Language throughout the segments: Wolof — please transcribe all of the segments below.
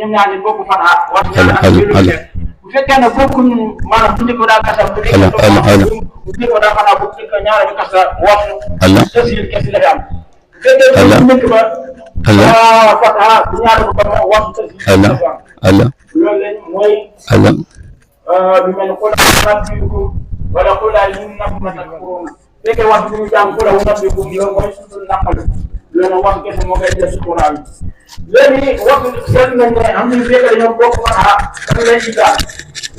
ñoom ñaar ñu bokk fan ah. wax allo allo allo bu fekkee ne bokkuñ maanaam bu njëkk daa kasa bu allo allo allo bu njëkk daa xanaa bu njëkk ñaar ñu kasa wax allo tasir kese la fi am bu fekkee allo bu njëkk ba allo fan ah bu ñaar ko ba wax tasir allo la fi am allo loolu lañ mooy allo lu mel ne xula nabbiukum wala xula yunabbiukum fekkee wax bi ñu jàng xula nabbiukum loolu mooy suñu naqalu loolu wax kese moo koy def ci Quran léegi wax seetlu nañ ne am nañu fekk dañoo bokk fataha dafa leen ci gaal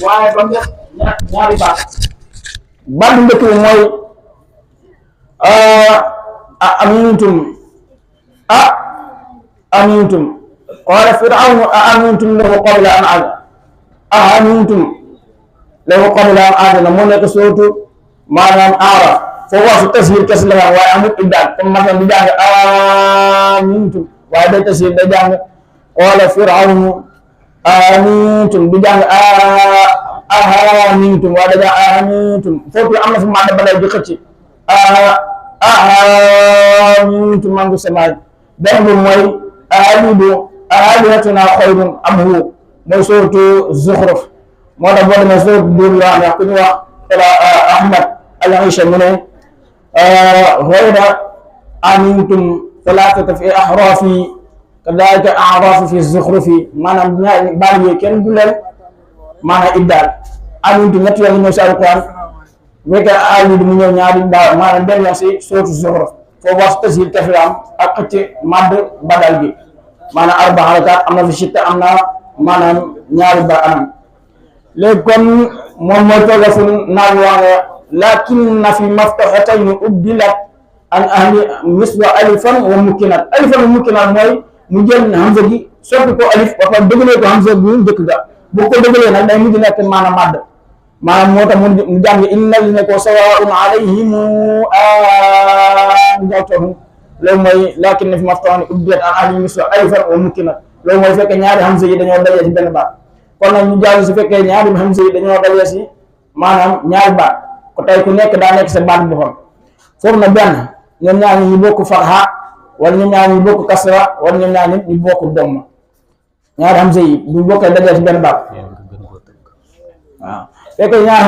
waaye ba mu def ñaari baat baat bu njëkk bi mooy amintum amintum qaala firawnu amintum lahu qabla an amintum lahu qabla an aadana moo nekk sootu maanaam aara foofu wax su tasir kese la waaye amul iddaal comme maanaam di jàng amintum waaye day tasir day jàng qaala firawnu amintum di jàng amintum waaye day jàng amintum foofu am na fu maanaam ba lay di xëcc amintum man samaay benn bi mooy aalihatuna xayrun am hu mooy sootu zuxruf moo tax boo demee sootu duur yoo xam ne ku ñu wax Ahmad al-Aisha mu ne غير أمنتم ثلاثة في أحراف كذلك أعراف في الزخرف maanaam ñaari baal yi kenn du leen maanaam iddaal amintum ñett yoon ñëw si alquran bu fekkee amintum mu ñëw ñaari baal maanaam benn yoon si sootu zuxruf foofu wax tasir kese am ak xëcc madd badal bi maanaam arba harakat am na fi sitta am na maanaam ñaari ba anam léegi kon moom mooy tooga fu naan waane lakin fi maftahatayni ubdilat an ahli miswa alifan wa mukkinat alifan wa mukkinat mooy mu jël hamza gi soppi ko alif ba pare dëggalee ko hamza bi njëkk ga bu ko dëggalee nag day mujj nekk maanaam madd maanaam moo tax mu jàng inna li ne ko sawaun alayhim anzartahum loolu mooy lakin fi maftahatayni ubdilat an ahli miswa alifan wa mukkinat loolu mooy fekkee ñaari hamza yi dañoo dajee si benn baat kon nag ñu jàng su fekkee ñaari hamza yi dañoo dajee si maanaam ñaari baat ko tey ku nekk daa nekk sa baat boppam foofu na benn ñoom ñaar ñu bokk fatha wala ñoom ñaar ñu bokk kasra wala ñoom ñaar ñu bokk domma ñaari hamza yi bu bokkee dajee ci benn baat waaw fekk ñaar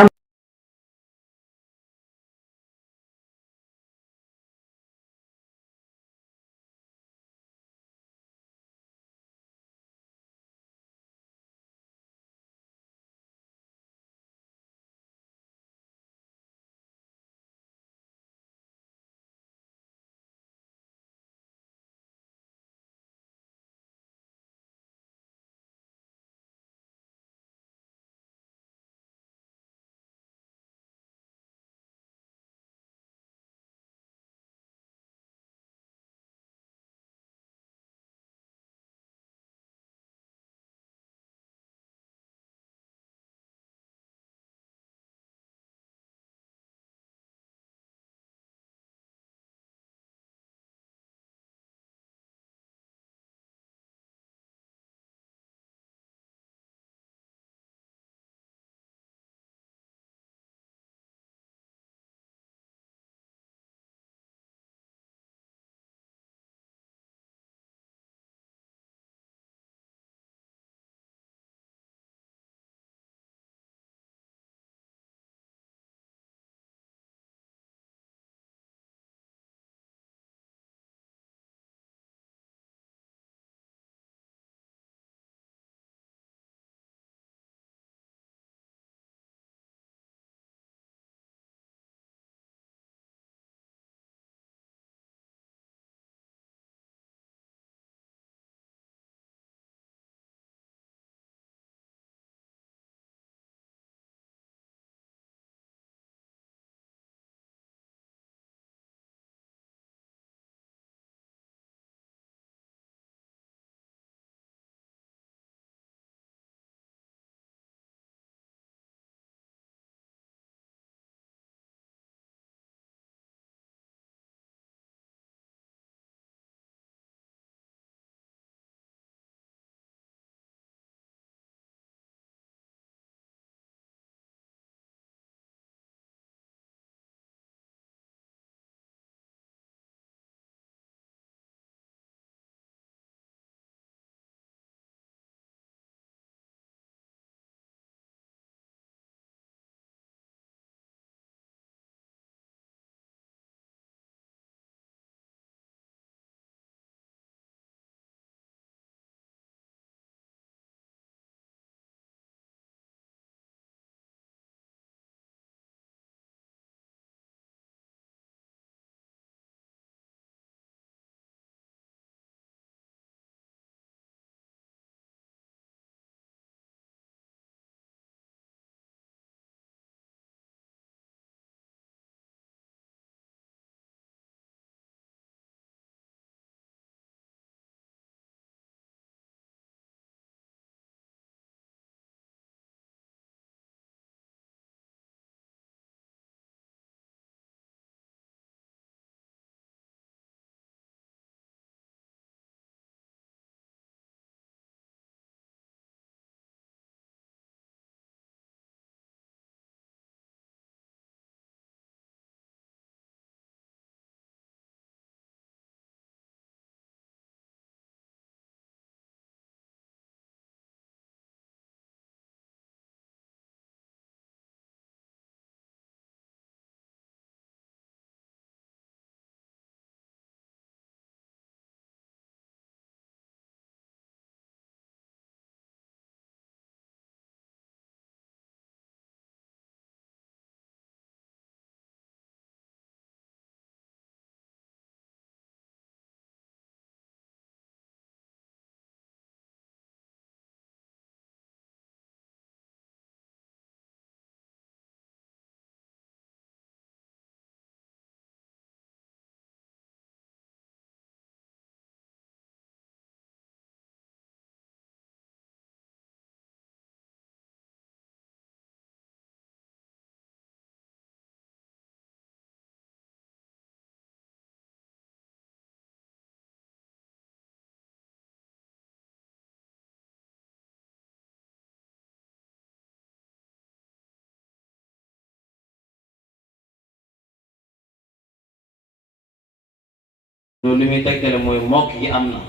loolu li muy tegtale mooy mokk gi am na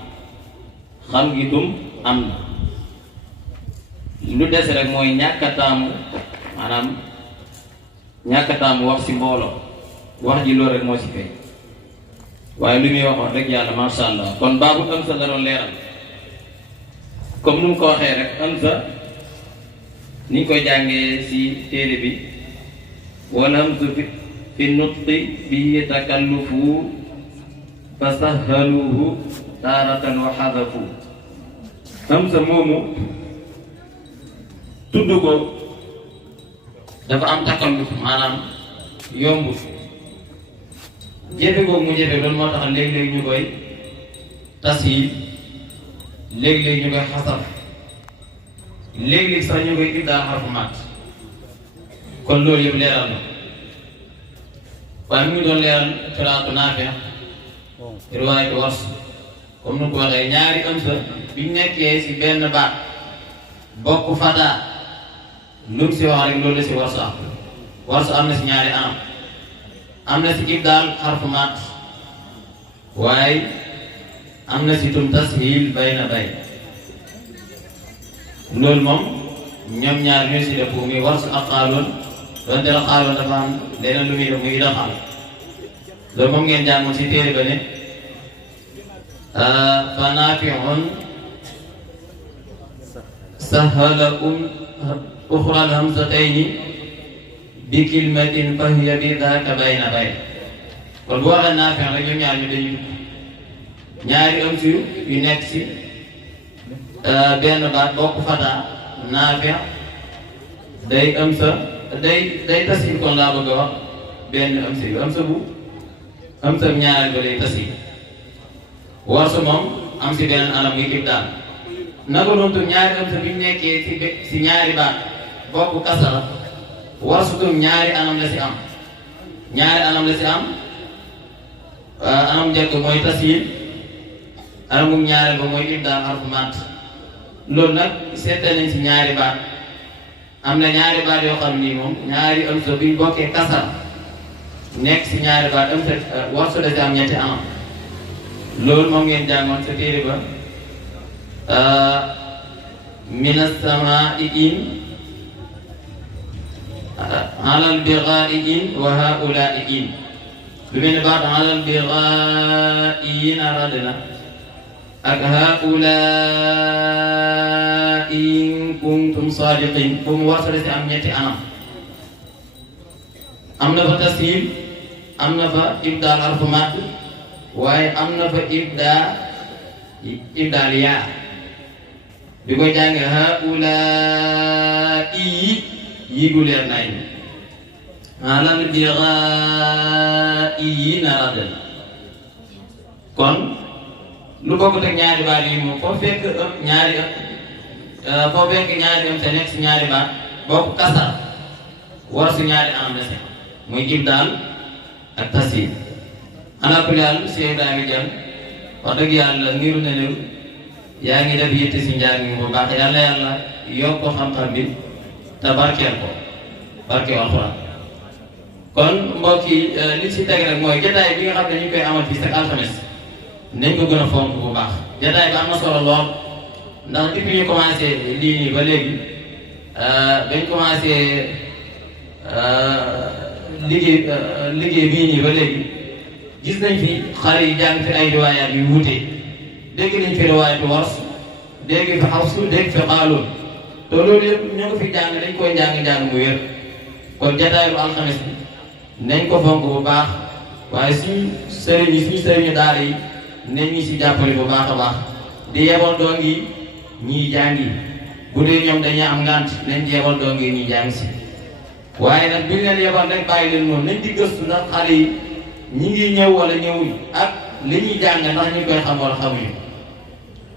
xam gi tum am na lu des rek mooy ñàkk a taamu maanaam ñàkk a taamu wax ci mbooloo wax ji loolu rek moo ci feeñ waaye lu muy wax rek yàlla masha Allah kon baabu am sa la doon leeral comme nu mu ko waxee rek am sa ni ñu koy jàngee ci téere bi wala am sa fi nutqi bi takallufu fa sahhaluhu taaratan wa hadafu am sa moomu tudd ko dafa am takalluf maanaam yomb jëfe googu mu jëfe loolu moo tax léeg-léeg ñu koy tashiil léeg-léeg ñu koy xasaf léeg-léeg sax ñu koy ibdaal xarfu maat kon loolu yëpp leeral na waaye mu ngi doon leeral qiraatu Naafi' riwaayatu Warsh comme nu ko waxee ñaari am sa biñ nekkee ci benn baat bokk fataa lu mu ci wax rek loolu la ci Warsh am na ci ñaari anam am na ci ibdaal xarfu maat waaye am na ci tum tashiil bayna bay loolu moom ñoom ñaar ñoo ci def muy Warsh ak Qaaluun donte la Qaaluun dafa am leneen lu muy def muy idgham loolu moom ngeen jàngoon ci téere ba ne fa Naafi'un sahhala uxra al-hamzatayni bi kalimatin fa hiya bi daaka bayna bay kon bu waxee Naafi' rek ñoom ñaar ñu dañuy ñaari am si yu nekk ci benn baat bokk fataa Naafi' day am sa day tashiil kon laa bëgg a wax benn am si yu am sa bu am sa ñaareel ba day tashiil Warsh moom am si beneen anam muy ibdaal naka noonu ñaari am sa bi ñu nekkee ci ñaari baat bokk kasara Warsh tum ñaari anam la ci am ñaari anam la ci am anam njëkk mooy tashiil anamum ñaareel ba mooy ibdaal xarfu maat loolu nag seetal nañ ci ñaari baat am na ñaari baat yoo xam ni moom ñaari am sa bi ñu bokkee kasara nekk ci ñaari baat am sa Warsh da ci am ñetti anam loolu moom ngeen jàngoon sa téere ba mina samaa'i in alal bighaa'i in wa haa'ulaa'i in lu mel ne baat alal bighaa'i in radna ak haa'ulaa'i in kuntum saadiqiin fu mu Warsh ci am ñetti anam am na fa tashiil am na fa ibdaal harfu maad waaye am na fa ibdaal yaa bi koy jàng haa'ulaa'i yi gu leer nañ alal bighaa'i radna kon lu bokk ak ñaari baat yi moom foo fekk ñaari am te nekk ci ñaari baat bokk kasara Warsh ñaari anam la ci muy ibdaal ak tashiil ala kulli haal Cheikh Ibrahima Diagne wax dëgg yàlla niru na ne yaa ngi def yitte ci njàng mi bu baax yàlla yàlla yokk ko xam-xam bi te barkeel ko barkeel alxuraan kon mbokk yi li ci teg rek mooy jotaay bi nga xam ne ñu koy amal fii chaque alxames nañ ko gën a fonk bu baax jotaay bi am na solo lool ndax depuis ñu commencé lii nii ba léegi dañ commencé liggéey bii nii ba léegi gis nañ fi xale yi jàng fi ay riwaayaat yu wuute dégg nañ fi riwaayatu Warsh dégg fi Hafs dégg fi Qaaluun te loolu yëpp ñu ko fi jàng dañ koy njàng mu wér kon jataayu alxames bi nañ ko fonk bu baax waaye suñu sëriñu daara yi nañ ñu si jàppale bu baax a baax di yebal doom yi ñiy jàngi bu dee ñoom dañuy am ngànt nañ yebal doom yi ñuy jàng si waaye nag buñ leen yebal rek bàyyi leen noonu nañ di gëstu ndax xale yi ñi ngi ñëw wala ñëwuñ ak li ñuy jàng ndax ñu koy xam wala xamuñu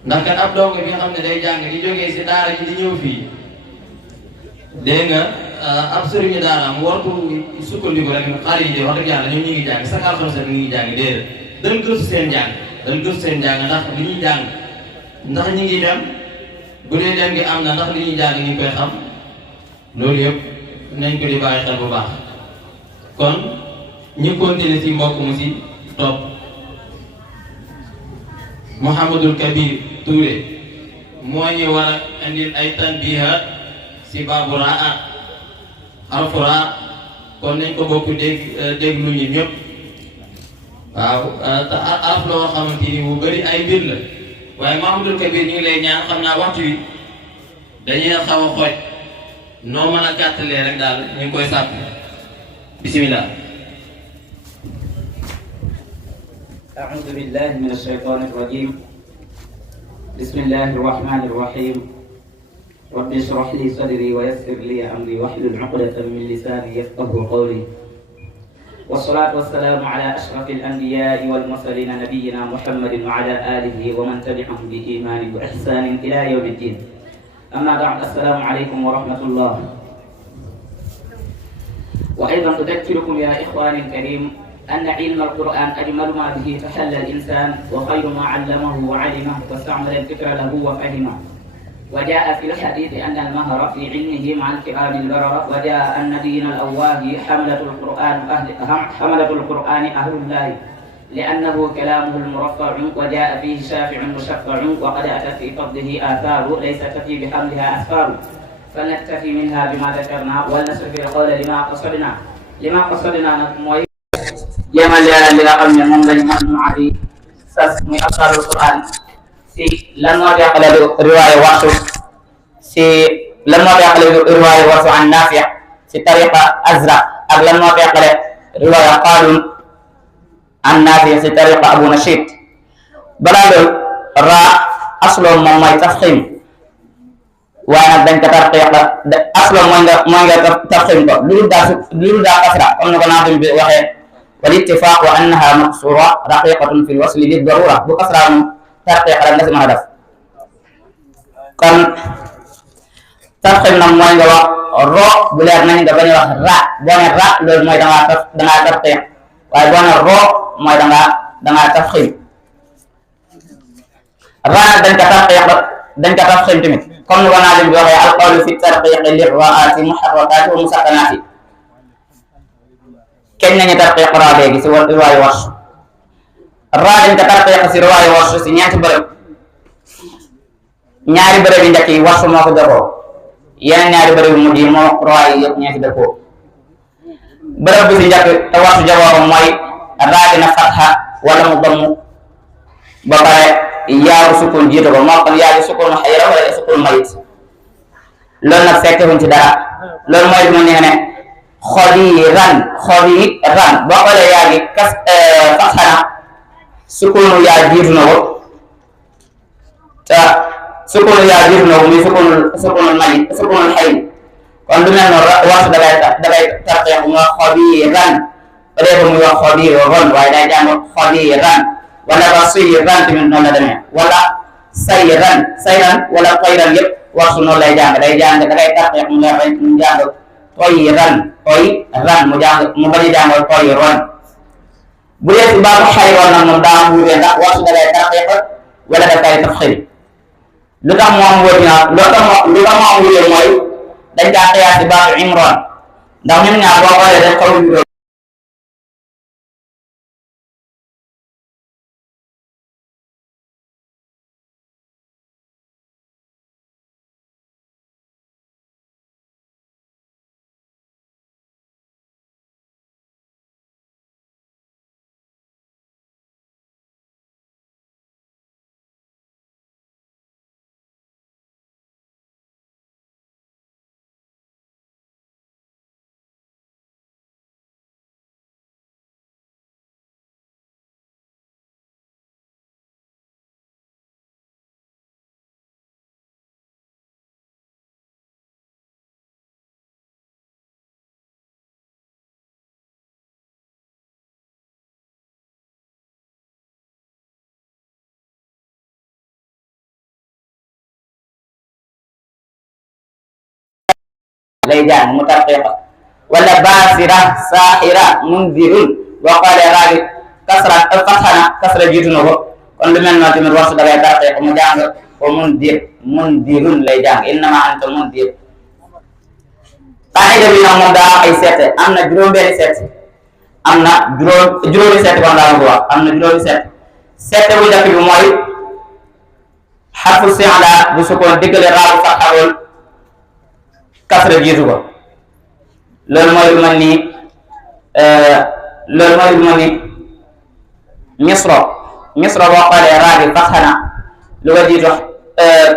ndax kat ab dongo bi nga xam ne day jàng di jógee si daara ji di ñëw fii dégg nga ab sëriñu daara mu wartu sukkandiku rek xale yi de wax dëgg yàlla ñoom ñu ngi jàng sa alxames ñu ngi jàng déedéet dañ gëstu seen jàng ndax li ñuy jàng ndax ñi ngi dem bu dee dem gi am na ndax li ñuy jàng ñu ngi koy xam loolu yëpp nañ ko di bàyyi xel bu baax kon ñu continuer si mbokk mu si topp Mouhamadul Kabir Touré moo ñu war a indil ay tanbihat si baabu raa xarfu raa kon nañ ko bokk déglu ñu ñëpp waaw te araf la woo xamante ni bu bëri ay mbir la waaye Mouhamadul Kabir ñu ngi lay ñaan xam naa waxtu wi dañuy xaw a xooj noo mën a gàttalee rek daal ñu ngi koy sàpp bismillah. أعوذ بالله من الشيطان الرجيم بسم الله الرحمن الرحيم رب اشرح لي صدري ويسر لي أمري واحلل عقدة من لساني يفقه قولي والصلاة والسلام على أشرف الأنبياء والمرسلين نبينا محمد وعلى آله ومن تبعهم بإيمان وإحسان إلى يوم الدين أما بعد السلام عليكم ورحمة الله وأيضا أذكركم يا إخواني الكريم أن علم القرآن أجمل ما به تحلى الإنسان وخير ما علمه وعلمه واستعمل الفكر له وفهمه وجاء في الحديث أن المهر في علمه مع الكرام البررة وجاء أن دين الأواه حملة القرآن أهل الله لأنه كلامه المرفع وجاء فيه شافع مشفع وقد أتت في فضله آثار ليس تفي بحملها أسفار فلنكتفي منها بما ذكرنا ولنسلك القول لما قصدنا نتموي jéemal leeral li nga xam ne moom lañ majmuwa bi sas muy asarul Quran si lan moo teqale riwaaya Warsh si lan moo teqale riwaaya Warsh an Naafi' si tariqa Azraq ak lan moo teqale riwaaya Qaalun an Naafi' si tariqa Abu Nashiid balaa loolu raa aslo moom mooy tafxim waaye nag dañ ko tarqiq aslo mooy nga tafxim ko lu dul daa kasra comme ni ko Naafi' bi waxee والاتفاق أنها مكسورة رقيقة في الوصل بالضرورة بكسرة ترقيق على الناس ما هدف كان تفخم نموين جوا الرو بلاد نين دبني وح را بون الرا لول موي دنا ترقيق وبون الرو موي دنا تفخم را دنك تفخم تمت كم نقول نادم جوا القول في الترقيق للرآت محركات ومسكنات kenn nañu tarqiq raa léegi si riwaayu Warsh raa dañ ko tarqiq si riwaayu Warsh si ñaari bërëb yi njëkk yi Warsh moo ko dëppoo yeneen ñaari bërëb yu mujj yi moo riwaay yi yëpp ñee si dëppoo bërëb bi si njëkk te Warsh jawoo mooy raa dina fatha wala mu damm ba pare yaaru sukun jiitu ko moo xam yaaru sukun xayra wala sukun mayit loolu nag fekk wuñ ci dara loolu mooy mu ne xodiran boo xoolee yaa ngi fatxana sukunu yaa jiitu na ko te sukunu yaa jiitu na ko muy sukunul mali sukunul xay kon lu mel noonu Warsh dafay tarqiq mu wax xodiran ba dee muy wax xodiron waaye day jàng xodiran wala ba suyran tamit noonu la demee wala sayran wala xayran yëpp Warsh noonu lay jàng day jàng dafay tarqiq mu leer rek mu jàng toyran mu bañ a jàngal toyron bu dee si baabu xayroon nag moom daa am wuute ndax Warsh da ngay tarqiq wala da kay tafxim lu tax mu am wuute nag lu tax mu am wuute mooy dañ kaa xiyaas si baabu imran ndax ñun ñaar boo xoolee dañ xaw a lay jàng mu tarqiqa wala basira sahira mundirun boo xoolee raa bi kasra jiitu na ko kon lu mel noonu tamit Warsh da ngay tarqiqa mu jàng ko mundirun lay jàng innama anta mundir qaida bi nag moom daa am ay seete am na juróom-benni seete am na juróomi seete kon daa ma ko wax am na juróomi seete seete bu njëkk bi mooy xarfu si'la bu sukkoon diggale raabu fatxawul kasra jiitu ko loolu mooy lu mel ni misro boo xoolee raa bi fatxa na lu ko jiitu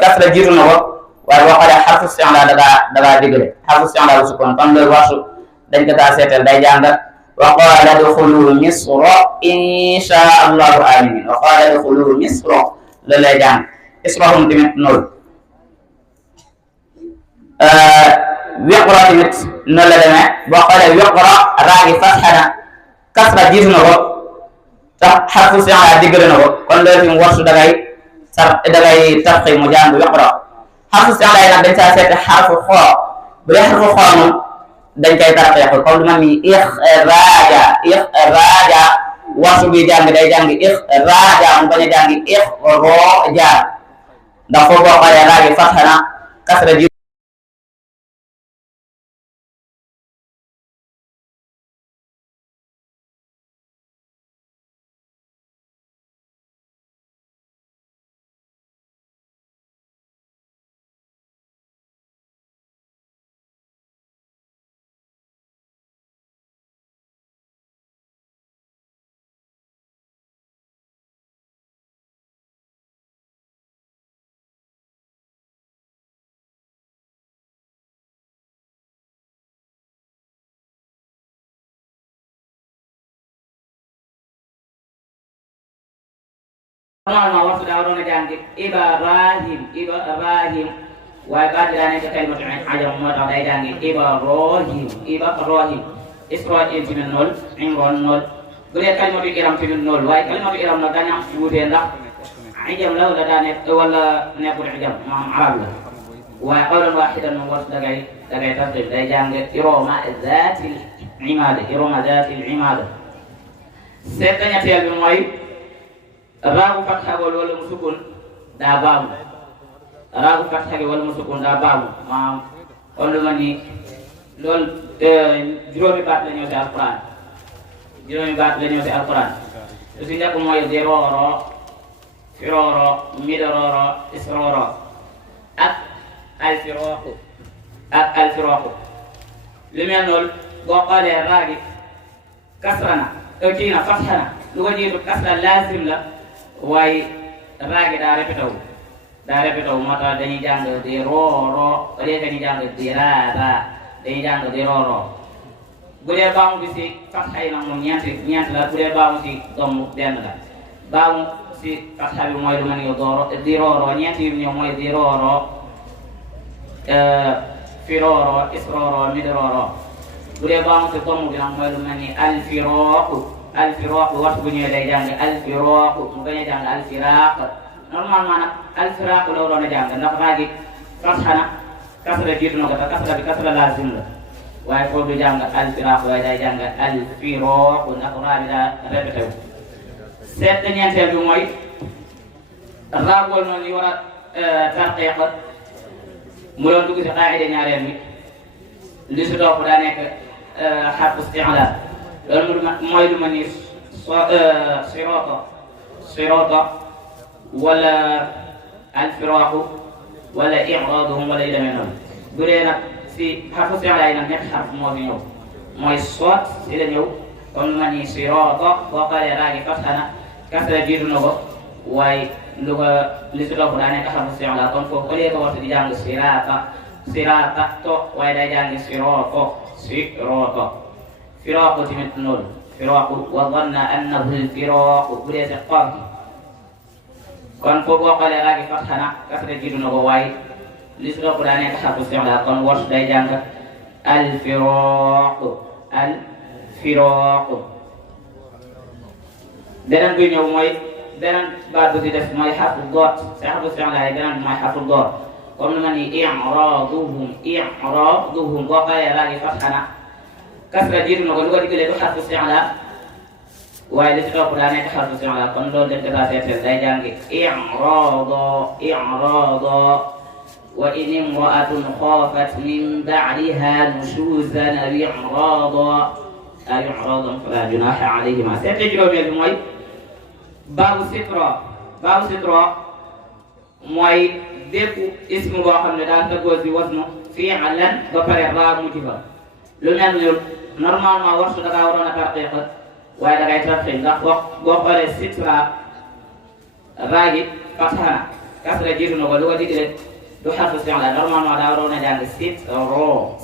kasra jiitu na ko waaye boo xoolee xarfu si'la dagaa diggale xarfu si'la bu sukkoon kon loolu waxtu dañ ko taa seetal day jàng wa qaala duxulu misra insha allahu aminin wa qaala duxulu misra loolu lay jàng isrohum tamit noonu wiqra tamit noonu la demee boo xoolee wiqra raagi fatxana kasra jiitu na ko tax xarfu si'la diggale na ko kon loolu fi mu warsu dagay tafxi mu jàng wiqra xarfu si'la yi nag dañ saa seete xarfu xoo bu dee xarfu xoo moom dañ koy tarxeexul comme lu mel ni ixraaja warsu bi jàng day jàng ixraaja mu bañ a jàng ixrooja ndax foofu boo xoolee raagi fatxana kasra ji normalement waxtu daa waroon a jàng Ibrahim waaye baat bi daa nekk kalimatu ajam moo tax day jàng Ibrahim Israil tamit nool Imran nool bu dee kalimatu iram tamit nool waaye kalimatu iram nag dañu am wuute ndax ajam la wala daa nekk wala nekkul ajam maanaam arab la waaye qawlan waahidan moom waxtu dagay tasdif day jàng Irama zaatil imaada seet ñetteel bi mooy raagu fatxa wala mu sukun daa baamu raagu fatxa wala mu sukun daa baamu maanaam kon lu ma ni loolu juróomi baat la ñëw si alquran lu si njëkk mooy dirooro firooro midorooro isrooro ak alfirooku lu mel noonu boo xoolee raagi kasra na kii na fatxa na lu ko jiitu kasra laazim la waaye raagi daa répété wu moo tax dañuy jàng di rooro ba léegi dañuy jàng di raara dañuy jàng di rooro bu dee baamu bi si fatxa yi nag moom ñeent la bu dee baamu si domm benn la baamu si fatxa bi mooy lu mel ni di rooro ñeent yu ñëw mooy di rooro fi rooro is rooro mid rooro bu dee baamu si domm bi nag mooy lu mel ni alfirooq waxtu bu ñëwee day jàng alfirooq mu bañ a jàng alfiraaq normalement nag alfiraaq la waroon a jàng ndax raagi fatxa na kasra jiitu na ko te kasra bi kasra laazim la waaye foofu du jàng alfiraaq waaye day jàng alfirooq ndax raa bi daa répété wu. seet ñeenteel bi mooy raagool noonu li war a tarqiq mu doon dugg si qaayida ñaareel bi li si topp daa nekk xarfu isti'laa loolu mooy lu ma ni sirata wala alfiraaku wala i'raaduhum wala yu demee noonu bu dee nag si xarfu isti'laa yi nag ñetti xarf moo fi ñëw mooy soit si la ñëw comme lu ma ni sirata boo xoolee raagi fatxa na kasra jiitu na ko waaye lu ko li si topp daa nekk xarfu isti'laa kon foofu au lieu que waxtu di jàng sirata to waaye day jàng sirata firaaku tamit noonu firaaku wa zanna annahu al-firaaku bu dee si qaaf kon foofu boo xoolee raagi fatxa na kasra jiitu na ko waaye li si topp daa nekk xarfu isti'laa kon warsh day jàng al-firaaku beneen buy ñëw mooy beneen baat bu si def mooy xarfu doot si xarfu isti'laa yi beneen bi mooy xarfu doot comme lu ma ni i'raaduhum boo xoolee raagi fatxa na kasra jiitu na ko lu ko diggalee du xarfu isti'laa waaye li ci topp daa nekk xarfu isti'laa kon loolu dañ ko saa seetal day jàngi i'raada wa in imra'atun xaafat min ba'liha nushuzan aw i'raadan falaa junaaha alayhimaa. seetlu juróomeel bi mooy baabu sitra mooy bépp ismu boo xam ne daal tëggoo si wasnu fi'lan ba pare raa mujj fa lu mel ni normalement Warsh da ngaa waroon a tarqiq waaye da ngay tarqiq ndax boo xoolee sitra raa gi fatha kasra jiitu na ko lu ko digle du xarfu fi'la normalement daa waroon a jàng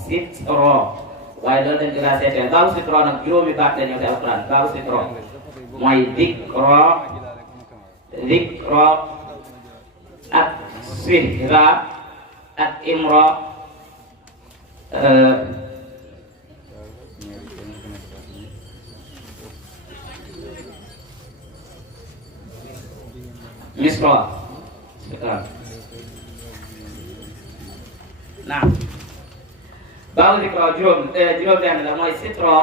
sitro waaye loolu dañ ko daa seetee baabu sitro nag juróomi baat la ñëw ci alquran baabu sitro mooy dikro ak sihra ak imro misro naam baabu dikro juróom benn la mooy sitro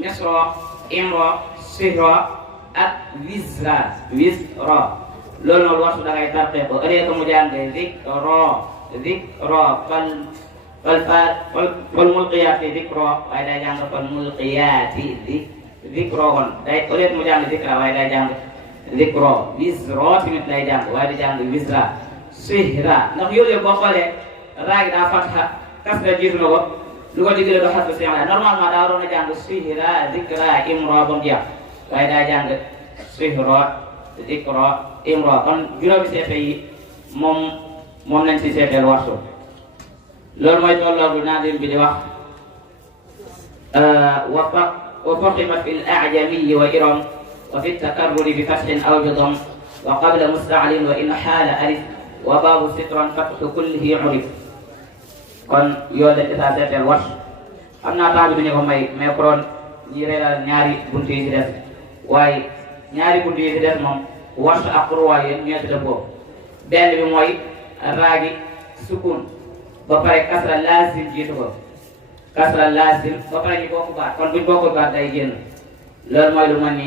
misro imro sihro ak wisra loolu noonu Warsh da ngay tarqee ko ëllëgee ko mu jàng dikro fal mulqiyaati dikro waaye day jàng fal mulqiyaati dikro kon day ëllëgee mu jàng dikra waaye day jàng dikro wisro tamit lay jàng waaye day jàng wisra sihra ndax yooyu yëpp boo xoolee raa gi daa fatha kasra jiitu na ko lu ko digle do xarfu fi'la normalement daa waroon a jàng sihra dikra imro ba mu jeex waaye daa jàng sihra dikro imro kon juróomi seete yi moom lañ si seeteel Warsh loolu mooy tolloobu naadim bi di wax wa fuqimat fi al-a'jami wa iram wa fi at-takarruri bi fathin aw bi dam wa qabla musta'lin wa in haala alif wa baabu sitran fathu kullihi urif kon yoo lañ saa seeteel Warsh xam naa temps bi duñu ko may mais koron ñi reelal ñaari buntu yi si des waaye ñaari buntu yi si des moom Warsh ak Qurwa yéen ñoo si dëppoo benn bi mooy raa gi sukun ba pare kasra lazim jiitu ko kasra lazim ba pare ñu bokk baat kon buñ bokk baat day génn loolu mooy lu mel ni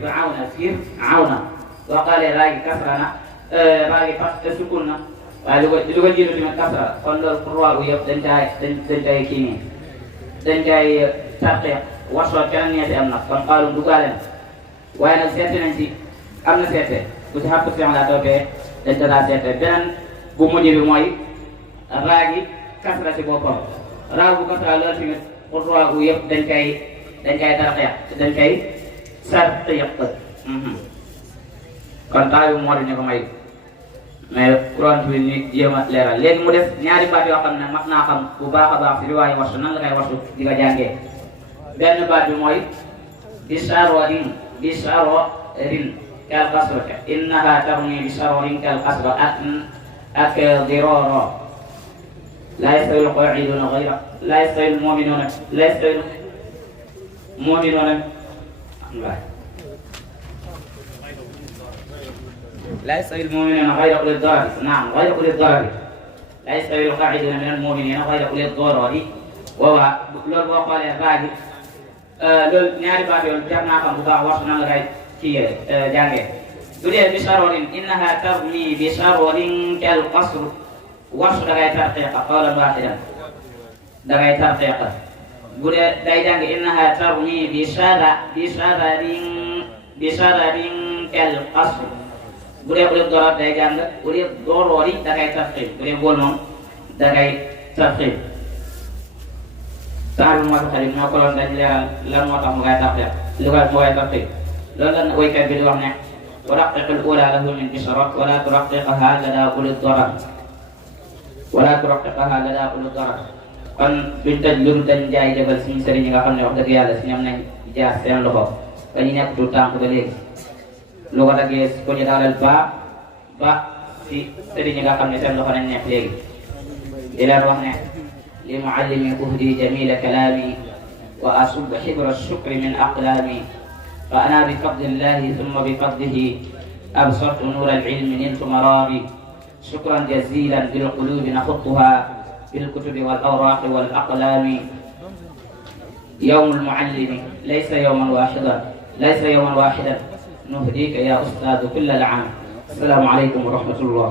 fir'awna boo xoolee raa gi kasra na raa gi fat sukun na waaye lu ko jiitu tamit kasra kon loolu Qurwa bu yëpp dañ cay kii nii dañ cay tarqiq Warsh keneen ñeeti am na kon xaalum dugaale na waaye nag seete nañ ci am na seete bu ci xarfu fi'la toppee dañ ko daa seete beneen bu mujj bi mooy raa gi kasra ci boppam raa bu kasra loolu tamit Qurwa bu yëpp dañ cay tarqiq dañ cay sarqiq kon temps bi moo di ñu ko may mais courant bi ñu jéem a leeral léegi mu def ñaari baat yoo xam ne mat naa xam bu baax a baax si riwaayu Warsh nan la koy Warsh di nga jàngee benn baat bi mooy bisharorin kal qasr innaha tarmi bisharorin kal qasr ak diroro la yastawi al-qa'iduna ghayra la yastawi al-mu'minuna لا يستوي المؤمنون غير أولي الضرر نعم غير أولي الضرر لا يستوي القاعدون من المؤمنين غير أولي الضرر وهو loolu boo xoolee raa gi loolu ñaari baat yoon jar naa xam bu baax Warsh nan la koy kii jàngee bu dee bisharorin innaha tarmi bisharorin kal qasr Warsh da ngay tarqiqa qawlan waahidan da ngay tarqiqa bu dee day jàng innaha tarmi bishararin kal qasr bu dee ulil doroor day jàng ulil doroor yi da ngay tarqiib bu dee bool moom da ngay tarqiib temps bi moo fi xarit ñoo ko doon dañ leeral lan moo tax mu ngay tarqiib lu koy mu ngay tarqiib loolu la woykat bi di wax ne wa raqiqil ula lahu min bisharat wala turaqiqaha lada ulil doroor kon duñ tëj lu dañ jaay jëfal suñu sëriñ yi nga xam ne wax dëgg yàlla si ñoom nañ jaar seen loxo ba ñu nekk tout tànk ba léegi lu ko daggee ko ñu daalal ba si sëriñ yi nga xam ne seen loxo nañ nekk léegi di leen wax ne li muallimi uhdi jamila kalaami wa asub xibra shukri min aqlaami fa ana bi fadlillahi thumma bi fadlihi absartu nuura alilmi niltu maraami shukran jazilan bilqulubi naxutuha bilkutubi wal awraaqi wal aqlaami yawmu almuallimi laysa yawman waaxidan نهديك يا أستاذ كل العام. السلام عليكم ورحمة الله.